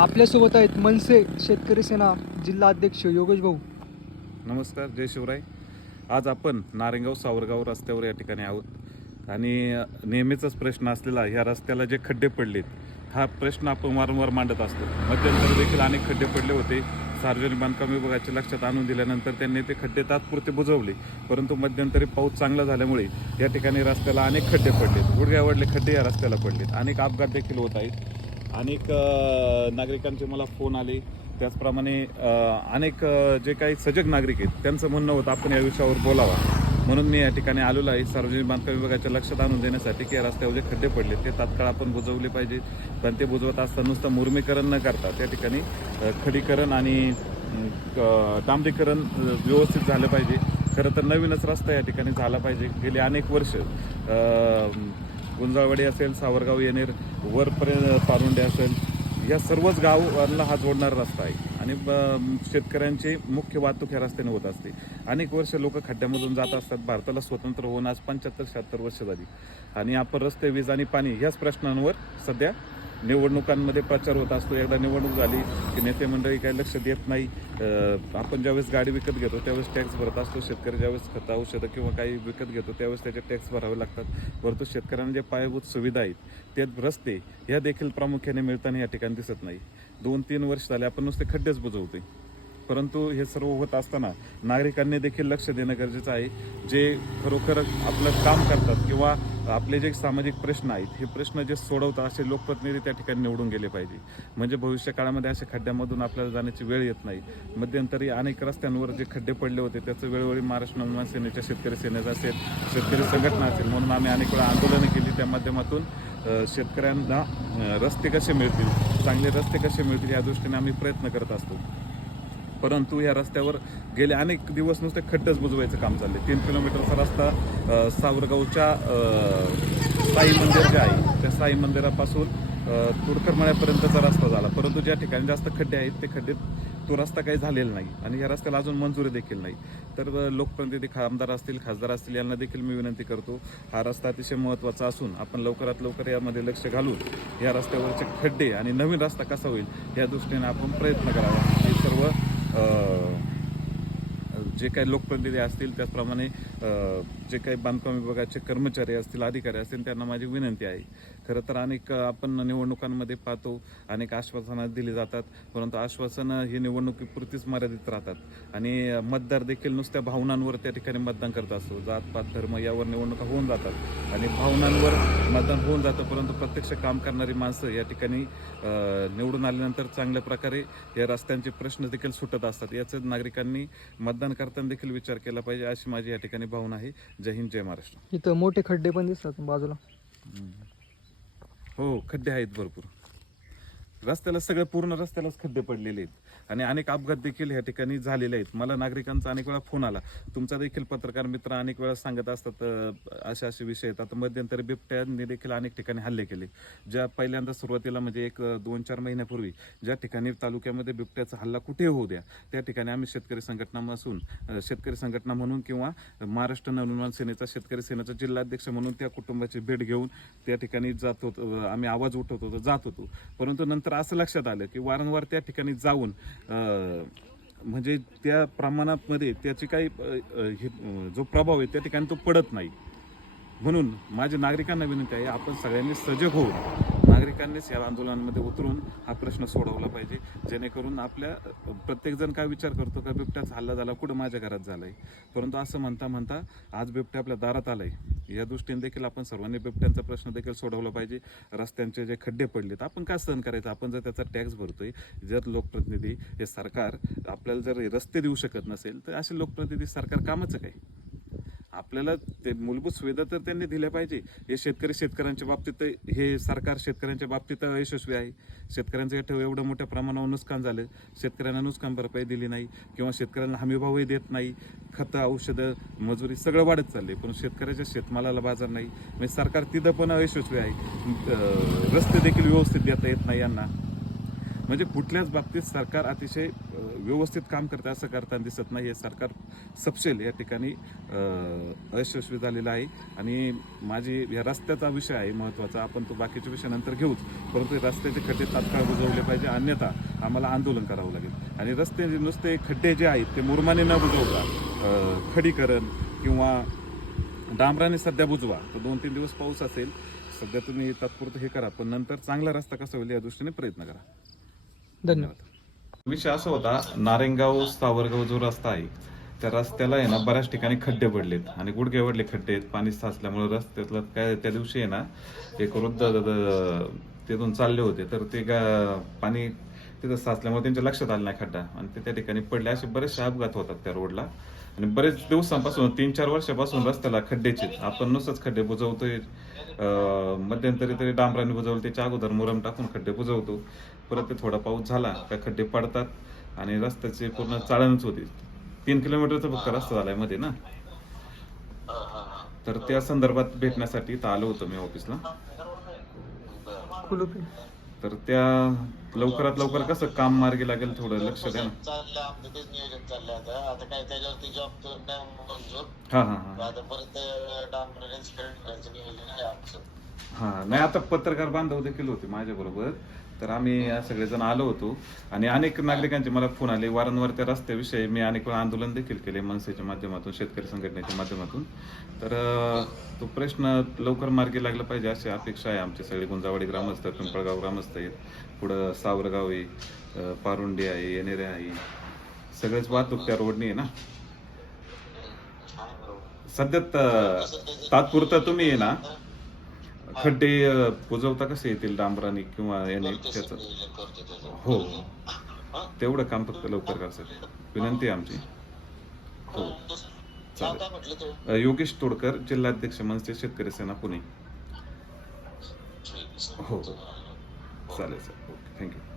आपल्यासोबत आहेत मनसे शेतकरी सेना जिल्हा अध्यक्ष योगेश भाऊ. नमस्कार जय शिवराय. आज आपण नारेगाव सावरगाव रस्त्यावर या ठिकाणी आहोत. आणि नेहमीचाच प्रश्न असलेला ह्या रस्त्याला जे खड्डे पडलेत हा प्रश्न आपण वारंवार मांडत असतो. मध्यंतरी देखील अनेक खड्डे पडले होते. सार्वजनिक बांधकाम विभागाच्या लक्षात आणून दिल्यानंतर त्यांनी ते खड्डे तात्पुरते बुजवले. परंतु मध्यंतरी पाऊस चांगला झाल्यामुळे या ठिकाणी रस्त्याला अनेक खड्डे पडलेत. गुडघ्यावडले खड्डे या रस्त्याला पडलेत. अनेक अपघात देखील होत आहेत. अनेक नागरिकांचे मला फोन आले. त्याचप्रमाणे अनेक जे काही सजग नागरिक आहेत त्यांचं म्हणणं होतं आपण या विषयावर बोलावा. म्हणून मी या ठिकाणी आलेलो आहे. सार्वजनिक बांधकाम विभागाच्या लक्षात आणून देण्यासाठी की या रस्त्यावर जे खड्डे पडले ते तात्काळ आपण बुजवले पाहिजे. पण ते बुजवत असताना नुसतं मुर्मीकरण न करता त्या ठिकाणी खडीकरण आणि क- डांबरीकरण व्यवस्थित झालं पाहिजे. खरं तर नवीनच रस्ता या ठिकाणी झाला पाहिजे. गेली अनेक वर्ष गुंजाळवाडी असेल सावरगाव येणेर वरपर्यंत पारुंडे असेल या सर्वच गावांना हा जोडणारा रस्ता आहे. आणि ब- शेतकऱ्यांची मुख्य वाहतूक ह्या रस्त्याने होत असते. अनेक वर्ष लोक खड्ड्यामधून जात असतात. भारताला स्वतंत्र होऊन आज पंच्याहत्तर शहात्तर वर्ष झाली. आणि आपण रस्ते वीज आणि पाणी ह्याच प्रश्नांवर सध्या निवडणुकांमध्ये प्रचार होत असतो. एकदा निवडणूक झाली की नेते मंडळी काही लक्ष देत नाही. आपण ज्यावेळेस गाडी विकत घेतो त्यावेळेस टॅक्स भरत असतो. शेतकरी ज्यावेळेस खतं औषधं किंवा काही विकत घेतो त्यावेळेस त्याचे टॅक्स भरावे लागतात. परंतु शेतकऱ्यांना जे पायाभूत सुविधा आहेत ते रस्ते ह्या देखील प्रामुख्याने मिळताना या ठिकाणी दिसत नाही. दोन तीन वर्ष झाले आपण नुसते खड्डेच बुजवतोय. परंतु हे सर्व होत असताना नागरिकांनी देखील लक्ष देणं गरजेचं आहे. जे खरोखर आपलं काम करतात किंवा आपले जे सामाजिक प्रश्न आहेत हे प्रश्न जे सोडवतात असे लोकप्रतिनिधी त्या ठिकाणी निवडून गेले पाहिजे. म्हणजे भविष्य काळामध्ये अशा खड्ड्यामधून आपल्याला जाण्याची वेळ येत नाही. मध्यंतरी अनेक रस्त्यांवर जे खड्डे पडले होते त्याचं वेळोवेळी महाराष्ट्र नवनिर्माण सेनेच्या शेतकरी सेनेचा असेल शेतकरी संघटना असेल म्हणून आम्ही अनेक वेळा आंदोलनं केली. त्या माध्यमातून शेतकऱ्यांना रस्ते कसे मिळतील चांगले रस्ते कसे मिळतील या दृष्टीने आम्ही प्रयत्न करत असतो. परंतु या रस्त्यावर गेले अनेक दिवस नुसते खड्डच बुजवायचं काम चालले. तीन किलोमीटरचा रस्ता सावरगावच्या साई मंदिर जे आहे त्या साई मंदिरापासून अ, रस्ता झाला. परंतु ज्या ठिकाणी जास्त खड्डे आहेत ते खड्डे तो रस्ता काही झालेला नाही आणि या रस्त्याला अजून मंजुरी देखील नाही. तर लोकप्रतिनिधी आमदार असतील खासदार असतील यांना देखील मी विनंती करतो हा रस्ता अतिशय महत्त्वाचा असून आपण लवकरात लवकर यामध्ये लक्ष घालून या रस्त्यावरचे खड्डे आणि नवीन रस्ता कसा होईल या दृष्टीने आपण प्रयत्न करावा. जे काही लोकप्रतिनिधी असतील त्याचप्रमाणे जे काही बांधकाम विभागाचे कर्मचारी असतील अधिकारी असतील त्यांना माझी विनंती आहे. खरं तर अनेक आपण निवडणुकांमध्ये पाहतो अनेक आश्वासनं दिली जातात. परंतु आश्वासनं ही निवडणुकीपुरतीच मर्यादित राहतात. आणि मतदार देखील नुसत्या भावनांवर त्या ठिकाणी मतदान करत असतो. जात पात धर्म यावर निवडणुका होऊन जातात. आणि भावनांवर मतदान होऊन जातं परंतु प्रत्यक्ष काम करणारी माणसं या ठिकाणी निवडून आल्यानंतर चांगल्या प्रकारे या रस्त्यांचे प्रश्न देखील सुटत असतात. याचं नागरिकांनी मतदान करताना देखील विचार केला पाहिजे अशी माझी या ठिकाणी भावना आहे. जय हिंद जय महाराष्ट्र. इथं मोठे खड्डे पण दिसतात बाजूला. हो खड्डे आहेत भरपूर. रस्त्याला सगळं पूर्ण रस्त्यालाच खड्डे पडलेले आहेत. आणि अनेक अपघात देखील ह्या ठिकाणी झालेले आहेत. मला नागरिकांचा अनेक वेळा फोन आला. तुमचा देखील पत्रकार मित्र अनेक वेळा सांगत असतात असे असे विषय आहेत. आता मध्यंतरी बिबट्यांनी देखील अनेक ठिकाणी हल्ले केले. ज्या पहिल्यांदा सुरुवातीला म्हणजे एक दोन चार महिन्यापूर्वी ज्या ठिकाणी तालुक्यामध्ये बिबट्याचा हल्ला कुठे होऊ द्या त्या ठिकाणी आम्ही शेतकरी संघटना असून शेतकरी संघटना म्हणून किंवा महाराष्ट्र नवनिर्माण सेनेचा शेतकरी सेनेचा जिल्हाध्यक्ष म्हणून त्या कुटुंबाची भेट घेऊन त्या ठिकाणी जात होतो. आम्ही आवाज उठवत होतो जात होतो. परंतु नंतर असं लक्षात आलं की वारंवार त्या ठिकाणी जाऊन म्हणजे त्या प्रमाणामध्ये त्याची काही हे, जो प्रभाव आहे त्या ठिकाणी तो पडत नाही. म्हणून माझ्या नागरिकांना विनंती आहे आपण सगळ्यांनी सजग होऊन नागरिकांनीच या आंदोलनामध्ये उतरून हा प्रश्न सोडवला पाहिजे. जेणेकरून आपल्या प्रत्येकजण काय विचार करतो का बिबट्याचा हल्ला झाला कुठं माझ्या घरात झालाय? परंतु असं म्हणता म्हणता आज बिबट्या आपल्या दारात आलाय. या दृष्टीने देखील आपण सर्वांनी बिबट्यांचा प्रश्न देखील सोडवला पाहिजे. रस्त्यांचे जे खड्डे पडलेत आपण काय सहन करायचं? आपण जर त्याचा टॅक्स भरतोय जर लोकप्रतिनिधी हे सरकार आपल्याला जर रस्ते देऊ शकत नसेल तर असे लोकप्रतिनिधी सरकार कामाचं काय? आपल्याला ते मूलभूत सुविधा तर त्यांनी दिल्या पाहिजे. हे शेतकरी शेतकऱ्यांच्या बाबतीत हे सरकार शेतकऱ्यांच्या बाबतीत यशस्वी आहे. शेतकऱ्यांचं एवढं एवढं मोठ्या प्रमाणावर नुकसान झालं. शेतकऱ्यांना नुकसान भरपाई दिली नाही किंवा शेतकऱ्यांना हमीभावही देत नाही. खतं औषधं मजुरी सगळं वाढत चालले पण शेतकऱ्याच्या शेतमालाला बाजार नाही. म्हणजे सरकार तिथं पण अयशस्वी आहे. रस्ते देखील व्यवस्थित देता येत नाही यांना. म्हणजे कुठल्याच बाबतीत सरकार अतिशय व्यवस्थित काम करते असं करताना दिसत नाही. हे सरकार सपशेल या ठिकाणी अयशस्वी झालेलं आहे. आणि माझी या रस्त्याचा विषय आहे महत्त्वाचा आपण तो बाकीच्या विषय नंतर घेऊच परंतु रस्त्याचे खड्डे तात्काळ बुजवले पाहिजे. अन्यथा आम्हाला आंदोलन करावं लागेल. आणि रस्ते नुसते खड्डे जे आहेत ते मुरमाने न बुजवता खडीकरण किंवा डांबराने सध्या बुजवा. तर दोन तीन दिवस पाऊस असेल सध्या तुम्ही तात्पुरतं हे करा. पण नंतर चांगला रस्ता कसा होईल या दृष्टीने प्रयत्न करा. धन्यवाद. विषय असा होता नारेंगाव सावरगाव जो रस्ता आहे त्या रस्त्याला आहे ना बऱ्याच ठिकाणी खड्डे पडलेत. आणि गुडघे वडले खड्डे आहेत पाणी साचल्यामुळे रस्त्यातलं काय त्या दिवशी आहे ना एक वृद्ध तिथून चालले होते. तर ते गा- पाणी तिथं साचल्यामुळे त्यांच्या लक्षात आलं नाही खड्डा. आणि ते त्या ठिकाणी पडले असे बरेचसे अपघात होतात त्या रोडला. आणि बरेच दिवसांपासून तीन चार वर्षापासून रस्त्याला खड्डेचे आपण नुसतंच खड्डे बुजवतोय. मध्यंतरी तरी डांबराने बुजवलं त्याच्या अगोदर मुरम टाकून खड्डे बुजवतो. परत ते थोडा पाऊस झाला का खड्डे पडतात आणि रस्त्याची पूर्ण चाळणच होती. तीन किलोमीटरचा फक्त रस्ता झालायमध्ये ना? तर त्या संदर्भात भेटण्यासाठी इथं आलो होतो मी ऑफिसला. तर त्या लवकरात लवकर कसं काम मार्गी लागेल थोडं लक्ष द्या ना. चाललंय आमचं तेच नियोजन चाललंय आता. आता काय त्याच्यावरती जॉब नाही मंजूर. हा हा हा. आता परत डांबरेन्स करायचं नियोजन आहे आमचं. हा नाही आता पत्रकार बांधव देखील होते माझ्या बरोबर तर आम्ही सगळेजण आलो होतो. आणि अनेक नागरिकांचे मला फोन आले. वारंवार त्या रस्त्याविषयी मी अनेक वेळा आंदोलन देखील केले मनसेच्या माध्यमातून शेतकरी संघटनेच्या माध्यमातून. तर तो प्रश्न लवकर मार्गी लागला पाहिजे अशी अपेक्षा आहे आमचे. सगळे गुंजावाडी ग्रामस्थ पिंपळगाव ग्रामस्थ आहेत. पुढं सावरगाव आहे पारुंडी आहे येणेरे आहे. सगळेच वाहतूक त्या रोडनी आहे ना? सध्या तात्पुरता तुम्ही आहे ना. खड्डे अं, बुजवता कसे येतील डांबराने किंवा याने त्याचं? हो तेवढं काम फक्त लवकर करायचं विनंती आहे आमची. हो. अं, योगेश तोडकर जिल्हाध्यक्ष मनसे शेतकरी सेना पुणे. हो. हो चालेल सर. ओके. थँक्यू.